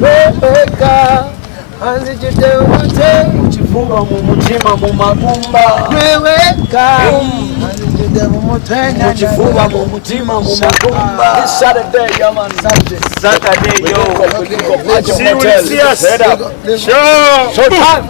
Bameka, anzijide umute, uchifuba mu mutima mu magumba. Bameka, anzijide umute, uchifuba mu mutima mu magumba. This Saturday, man. Saturday, yo. See you will see us. Sure. Showtime.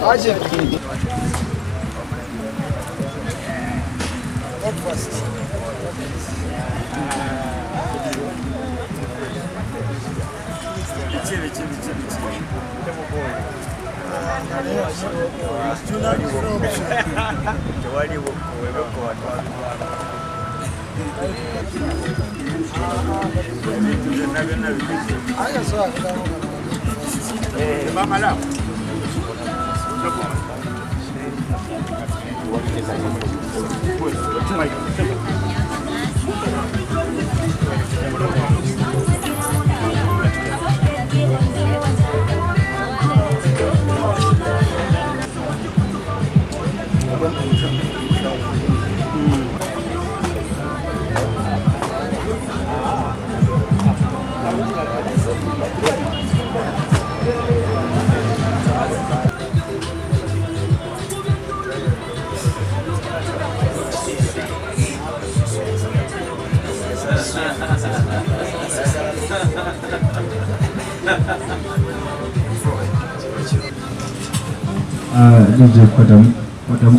DJ Padam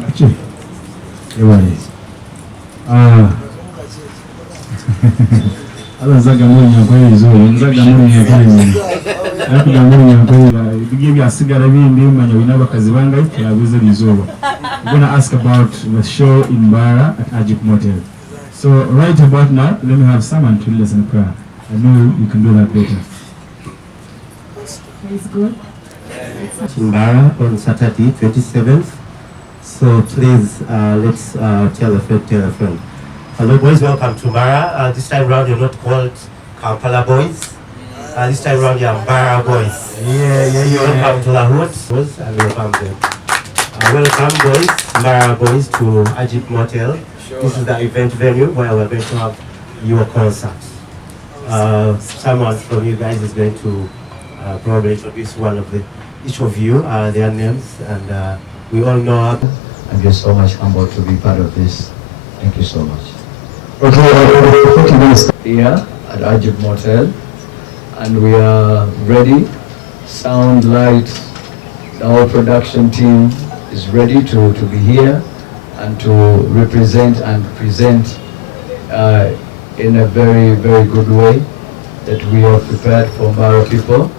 Kuche. Zaga muri nyakwe izo zaga muri nyakwe ariko muri nyakwe bigiye asigara bindi manya binabakazi bangaye turabuze bizoba. We're going to ask about the show in Mbarara at Agip Motel. So right about now, let me have someone to listen to prayer. I know you can do that better. Praise God. Mbarara on Saturday 27th. So please let's tell a friend. Hello boys, welcome to Mbarara. This time round you're not called Kampala boys. This time round you're Mbarara boys. Welcome to the hood and welcome them. Welcome boys, Mbarara boys to Agip Motel. Sure. This is the event venue where we're going to have your concert. Someone from you guys is going to probably introduce each of you, their names, and we all know. I'm just so much humbled to be part of this. Thank you so much. Okay, here at Agip Motel, and we are ready. Sound, light, the whole production team is ready to be here and to represent and present in a very, very good way that we are prepared for Mbarara people.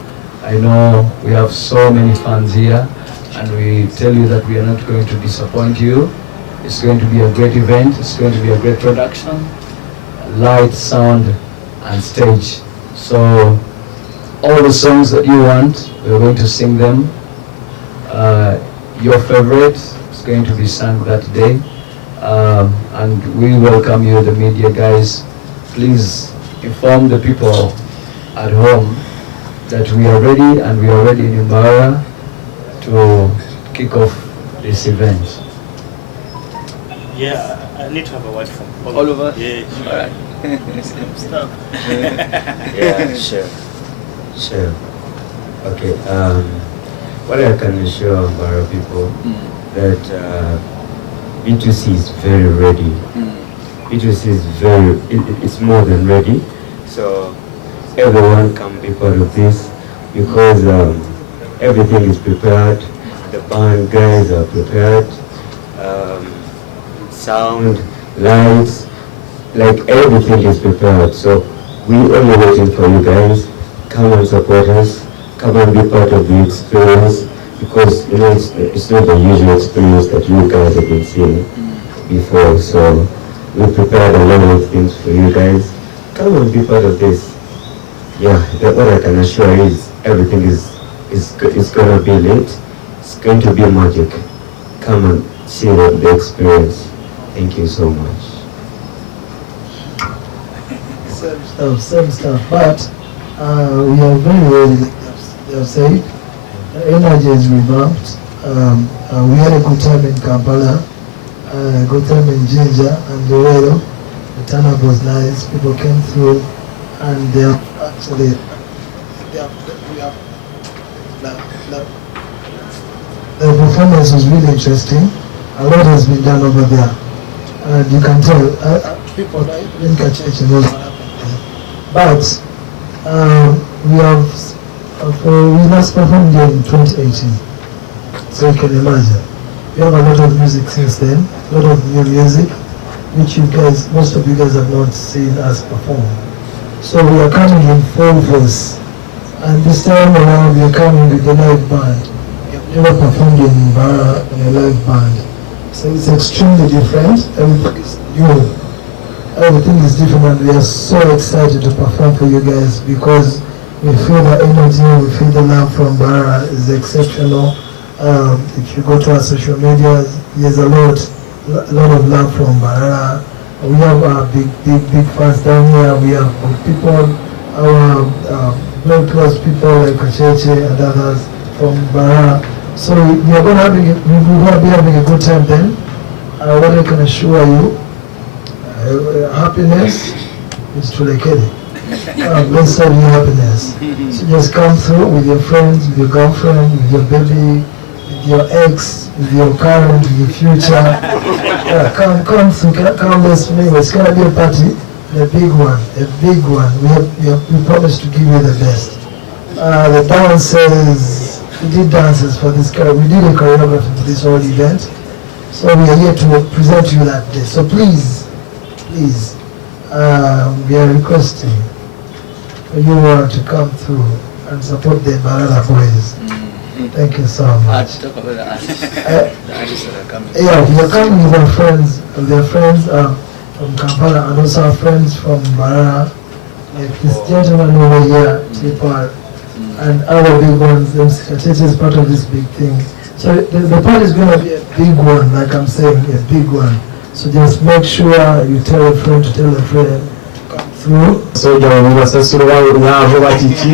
I know we have so many fans here, and we tell you that we are not going to disappoint you. It's going to be a great event. It's going to be a great production, light, sound, and stage. So all the songs that you want, we're going to sing them. Your favorite is going to be sung that day. And we welcome you, the media guys. Please inform the people at home that we are ready, and we are ready in Mbarara to kick off this event. Yeah, I need to have a word from all of us. Yeah, all right. Yeah, sure. Okay. What I can assure Mbarara people that B2C is very ready. B2C is it's more than ready. So everyone can be part of this because everything is prepared. The band guys are prepared. Sound, lights, like everything is prepared. So we only waiting for you guys. Come and support us. Come and be part of the experience, because you know it's not the usual experience that you guys have been seeing before. So we prepared a lot of things for you guys. Come and be part of this. Yeah, what I can assure you is everything is gonna be lit. It's going to be magic. Come and see the experience. Thank you so much. Same stuff, but we are very ready. They have said the energy is revamped. We had a good time in Kampala, a good time in Jinja and Dorero. The turnout was nice. People came through, and they have actually we have The performance was really interesting. A lot has been done over there. And you can tell, people didn't catch it, what happened there. But we last performed there in 2018. So you can imagine. We have a lot of music since then, a lot of new music, which most of you guys have not seen us perform. So we are coming in full force. And this time around we are coming with a live band. We have never performed in Mbarara in a live band. So it's extremely different. Everything is new. Everything is different, and we are so excited to perform for you guys because we feel the energy, we feel the love from Mbarara is exceptional. If you go to our social media, there's a lot of love from Mbarara. We have big fans down here. We have good people, our very close people like Kacheche and others from Mbarara. So we are going to be having a good time then. What I can assure you, happiness is to like it. Let's have your happiness. So just come through with your friends, with your girlfriend, with your baby, with your ex, with your current, with your future. Come through, come let's make it. It's gonna be a party, a big one. We promise to give you the best. The dances, we did dances for this we did a choreography for this whole event. So we are here to present you that day. So please, we are requesting for you all to come through and support the Mbarara boys. Thank you so much. Talk about the artists. The artists that are coming. Yeah, we are coming with our friends. Their friends from Kampala and also our friends from Mbarara. Like this gentleman over here, Tipar, and other big ones. Kacheche is part of this big thing. So the party is going to be a big one, like I'm saying, a big one. So just make sure you tell a friend to tell a friend to come through. So you know, similar questions.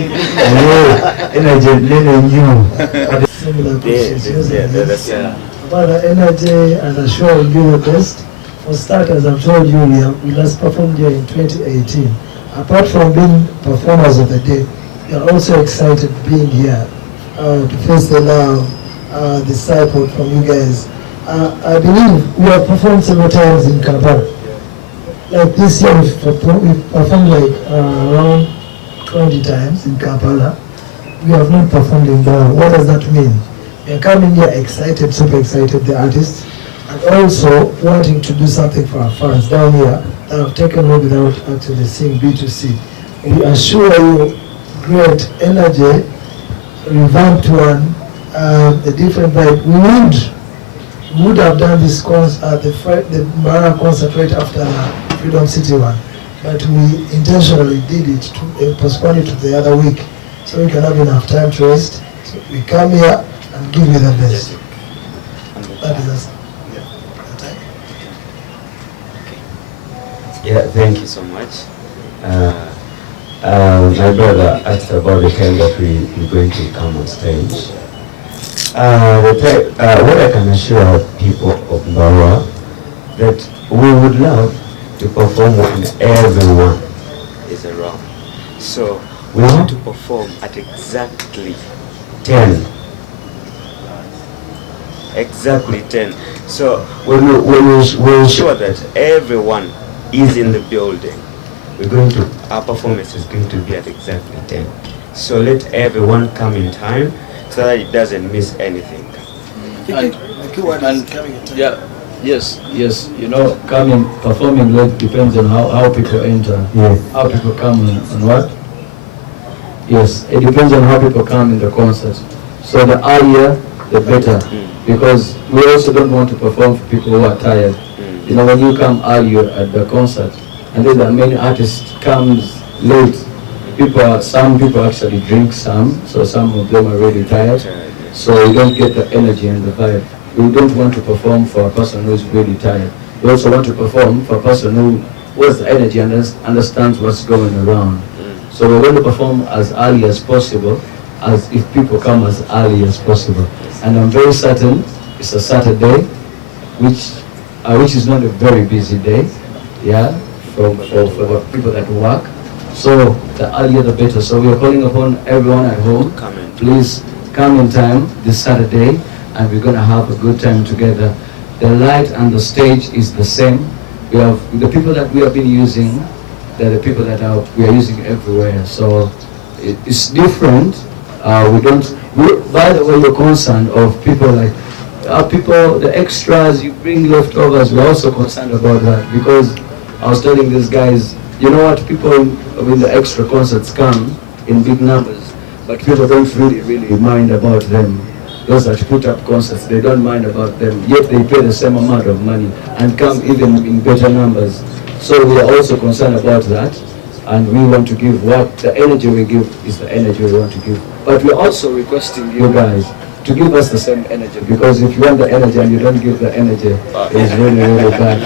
About the energy and the show will be the best. For starters, I've told you we last performed here in 2018. Apart from being performers of the day, we are also excited being here to face the love, the support from you guys. I believe we have performed several times in Kampala. Like this year, we've performed like around 20 times in Kampala. We have not performed in Mbarara. What does that mean? We are coming here excited, super excited, the artists, and also wanting to do something for our fans down here that have taken over without actually seeing B2C. We assure you great energy, revamped one, a different vibe. We would have done this concert, the Mbarara concert right after the Freedom City one, but we intentionally did it to postpone it to the other week so we can have enough time to rest. So we come here and give you the best. That is us. Yeah, thank you so much. My brother asked about the time that we're going to come on stage. What I can assure people of Mbarara that we would love to perform when everyone is around. So we want to perform at exactly 10. Exactly 10. So we'll ensure that everyone is in the building. Our performance is going to be at exactly 10. So let everyone come in time so that it doesn't miss anything. Yes, you know, performing late depends on how people enter, how people come and what? Yes, it depends on how people come in the concert. So the earlier, the better, because we also don't want to perform for people who are tired. You know, when you come earlier at the concert, and then there are many artists comes late, some people actually drink some, so some of them are really tired, so you don't get the energy and the vibe. We don't want to perform for a person who is really tired. We also want to perform for a person who has the energy and understands what's going around. So we're going to perform as early as possible, as if people come as early as possible. And I'm very certain it's a Saturday, which is not a very busy day, for people that work. So the earlier the better. So we are calling upon everyone at home, please come in time this Saturday, and we're going to have a good time together. The light and the stage is the same. We have the people that we have been using, they're the people that we are using everywhere. So it's different. By the way, we're concerned of people like people, the extras, you bring leftovers. We're also concerned about that, because I was telling these guys, you know what, people when the extra concerts come in big numbers, but people don't really mind about them. Those that put up concerts, they don't mind about them, yet they pay the same amount of money and come even in better numbers. So we are also concerned about that, and we want to give what the energy we give is the energy we want to give. But we're also requesting you guys to give us the same energy, because if you want the energy and you don't give the energy, it's really bad.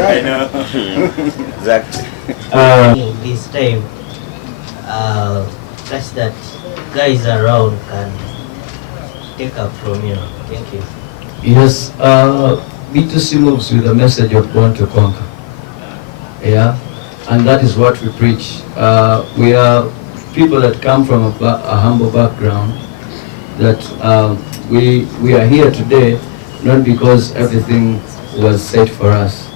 I know. Exactly. This time, such that guys around can take up from you. Thank you. Yes, B2C moves with the message of born to conquer. Yeah, and that is what we preach. We are people that come from a humble background, that we are here today not because everything was set for us.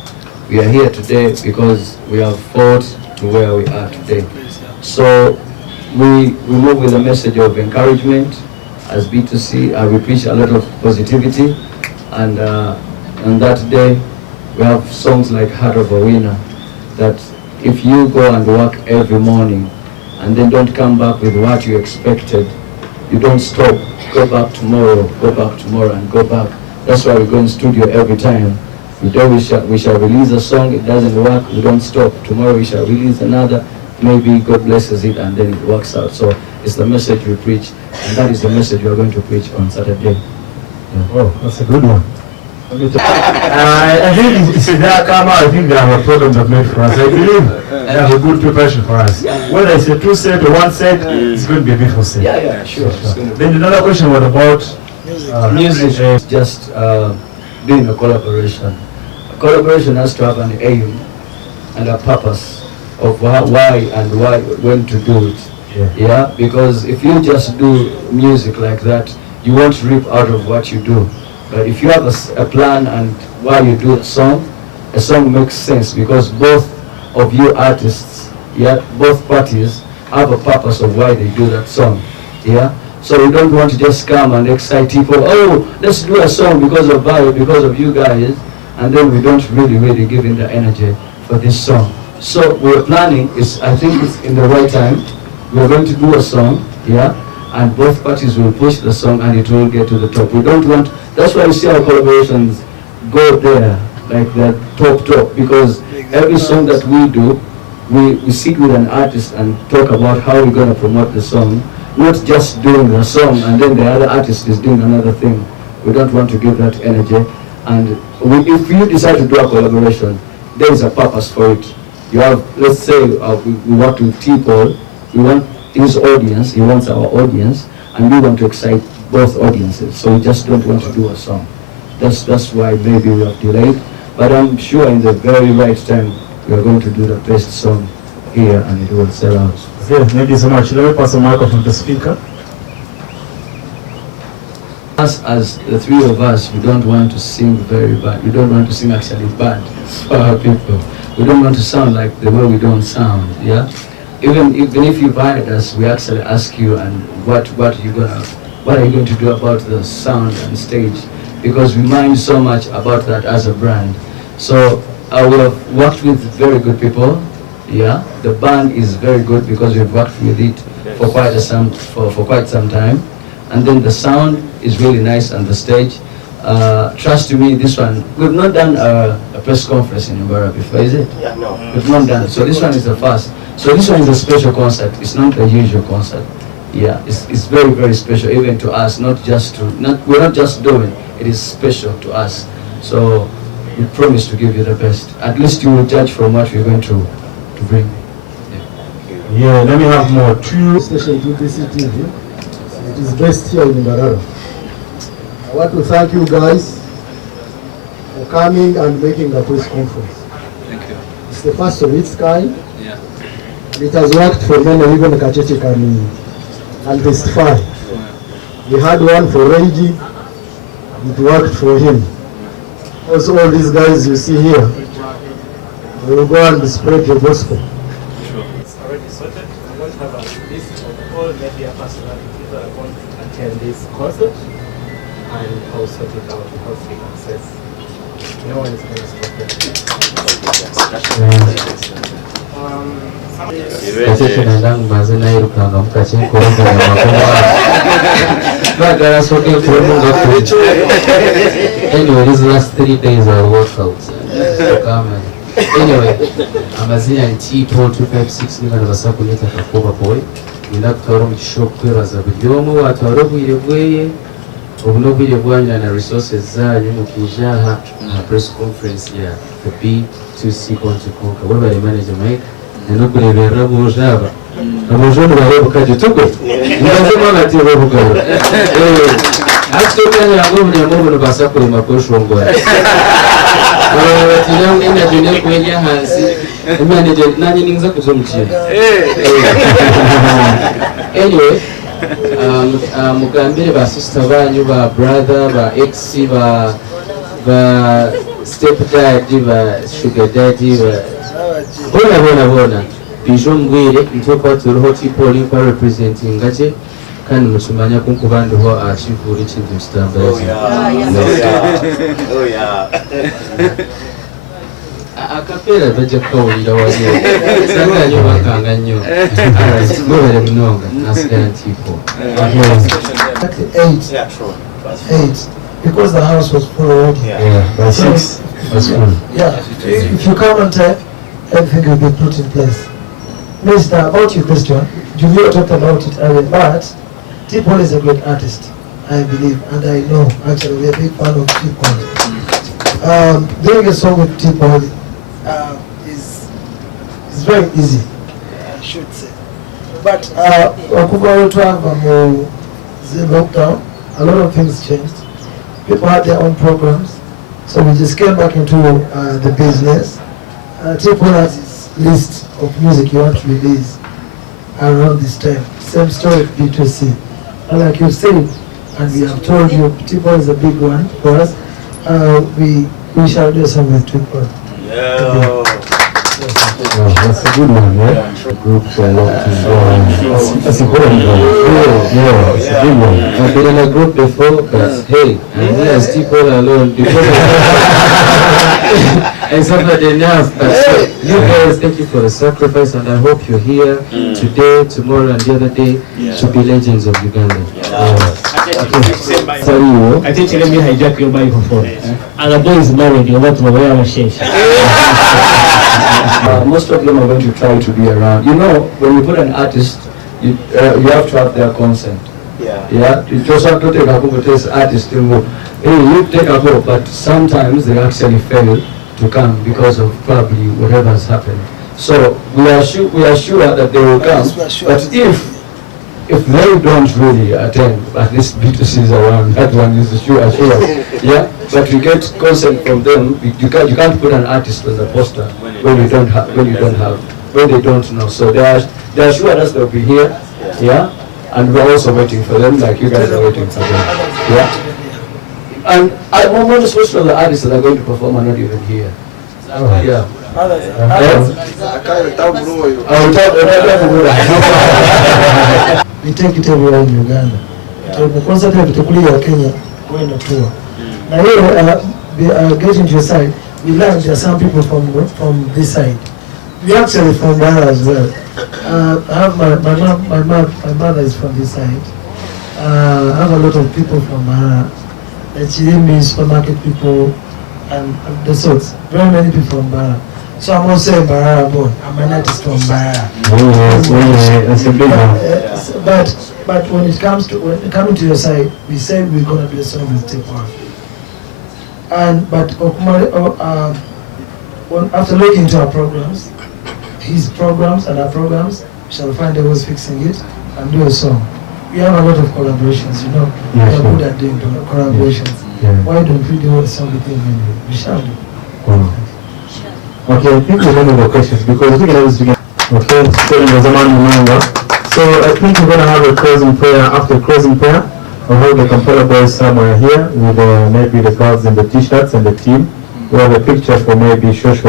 We are here today because we have fought to where we are today. So we move with a message of encouragement as B2C. We preach a lot of positivity, and on that day we have songs like Heart of a Winner, that if you go and work every morning and then don't come back with what you expected, you don't stop, go back tomorrow, and go back. That's why we go in studio every time. Today we shall release a song, it doesn't work, we don't stop. Tomorrow we shall release another, maybe God blesses it and then it works out. So it's the message we preach, and that is the message we are going to preach on Saturday. Yeah. Oh, that's a good one. I think it's there, I think they have a program that made for us. I believe they have a good preparation for us. Whether it's a 2 set or 1 set, it's going to be a beautiful set. Yeah, sure. Then another question was about music. Just doing a collaboration. A collaboration has to have an aim and a purpose of why when to do it. Yeah, because if you just do music like that, you won't reap out of what you do. But if you have a plan and why you do a song makes sense, because both of you artists, both parties have a purpose of why they do that song. Yeah, so we don't want to just come and excite people. Oh, let's do a song because of you guys, and then we don't really give in the energy for this song. So we're planning I think it's in the right time. We're going to do a song, and both parties will push the song and it will get to the top. We don't want, that's why you see our collaborations go there, like the top, because every song that we do, we sit with an artist and talk about how we're going to promote the song, not just doing the song and then the other artist is doing another thing. We don't want to give that energy. And if you decide to do a collaboration, there is a purpose for it. You have, let's say, we work with T-Paul, we want his audience, he wants our audience, and we want to excite both audiences. So we just don't want to do a song. That's why maybe we have delayed. But I'm sure in the very right time, we are going to do the best song here, and it will sell out. Okay, thank you so much. Let me pass the microphone to the speaker. As the three of us, we don't want to sing very bad. We don't want to sing actually bad for our people. We don't want to sound like the way we don't sound, yeah? Even if you've hired us, we actually ask you, and what are you going to do about the sound and stage? Because we mind so much about that as a brand. So we have worked with very good people. Yeah, the band is very good because we've worked with it for quite some time, and then the sound is really nice on the stage. Trust me, this one we've not done a press conference in Mbarara before, is it? Yeah, no. We've not done. So this one is the first. So this one is a special concert. It's not a usual concert. Yeah, it's very special even to us. We're not just doing. It is special to us. So we promise to give you the best. At least you will judge from what we're going to bring. Yeah, let me have more. Station 2BC TV. It is based here in Mbarara. I want to thank you guys for coming and making the press conference. Thank you. It's the first of its kind. Yeah. It has worked for many, even Kacheche can testify. We had one for Reggie. It worked for him. Also, all these guys you see here, we will go and spread the gospel. Sure. It's already sorted. I'm going to have a list of all media personalities that are going to attend this concert, and I'll sort it out because we access. No one is going to stop them. Anyway, these last 3 days are workouts. Anyway, amazina ni T-Paul 256 ninga nabasaku nyeta kakoba boy. Nina kutwara mu kisho kwebaza buli omu watwara obwire bweye obunobwire bwanya na resources zanyu mukijaha na press conference ya the B2C Conference. Webale manager Mike nanokurebera bujaba abujonu barebukaje tukwe ndazema ngati bebugaro akitokanya yango munyamobo basa kulema kweshongora tinyam ina dunia kwenya hansi manager nani ninza kuzomukira anyway mugambire ba sister banyu ba brother ba ex ba step daddy ba sugar daddy ba bona bijo mbwire ntoko turuho T-Paul kwa representing gaje kandi musumanya kunku bandi ho achivura ikintu kitambara. Oh yeah. Akapera baje kawira waje sanga nyo bakanga nyo ngobere mnonga nasigara T-Paul 8. Yeah, true. 8. Because the house was full already. By 6. That's cool. Yeah. If you come on time, everything will be put in place. Mister, about your question, Julia talked about it earlier, but T-Paul is a great artist, I believe, and I know, actually, we're a big fan of T-Paul. Doing a song with T-Paul is very easy, I should say. But lockdown, a lot of things changed. People had their own programs, so we just came back into the business. T-Paul has his list of music you want to release around this time. Same story with B2C. And like you said, and we have told you, T-Paul is a big one for us. We shall do something with T-Paul. Yeah. That's a good one, yeah? Groups are locked in. That's a good one. Yeah, it's a big one. I've been in a group before, but hey, I'm here as T-Paul alone because and somebody else. But you guys, thank you for the sacrifice, and I hope you're here today, tomorrow, and the other day to be legends of Uganda. Sorry, I think let me hijack your microphone. And the boy is married, you're not aware of Most of them are going to try to be around. You know, when you put an artist, you have to have their consent. Yeah. You just have to take a book with artist. Hey, you take a book, but sometimes they actually fail to come because of probably whatever has happened. So we are sure that they will come. But if they don't really attend, at least B2C is around. That one is sure. Yeah. But we get consent from them. You can't put an artist on the poster when they don't know. So they are sure that they'll be here. Yeah. And we're also waiting for them, like you guys are waiting for them. Yeah. And most of the artists that are going to perform are not even here. Yeah. We take it everywhere in Uganda. Concert every Kenya going to tour. Now here, getting to your side, we learned there are some people from this side. We actually from Mbarara as well. I have my mother is from this side. I have a lot of people from Mbarara. Chilimi, supermarket people, and the sorts. Very many people from Mbarara. So I'm also a Mbarara born. I'm an artist from Mbarara. That's a big one. But when it comes to coming to your side, we said we're gonna do a song with T-Paul. But after looking into our programs, his programs and our programs, we shall find a way of fixing it and do a song. We have a lot of collaborations, you know. We are good at doing collaborations. Yeah. Why don't we do a song with him? We shall do. Okay, I think we're running the questions because we can always begin. Okay, so I think we're going to have a closing prayer. After closing prayer, of all the Kampala boys somewhere here with maybe the girls in the t-shirts and the team. We have a picture for maybe Shosho.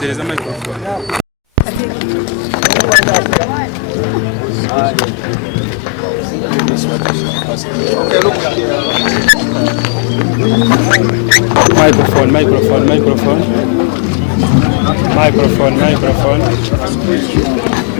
There is a microphone. Microphone. Microphone.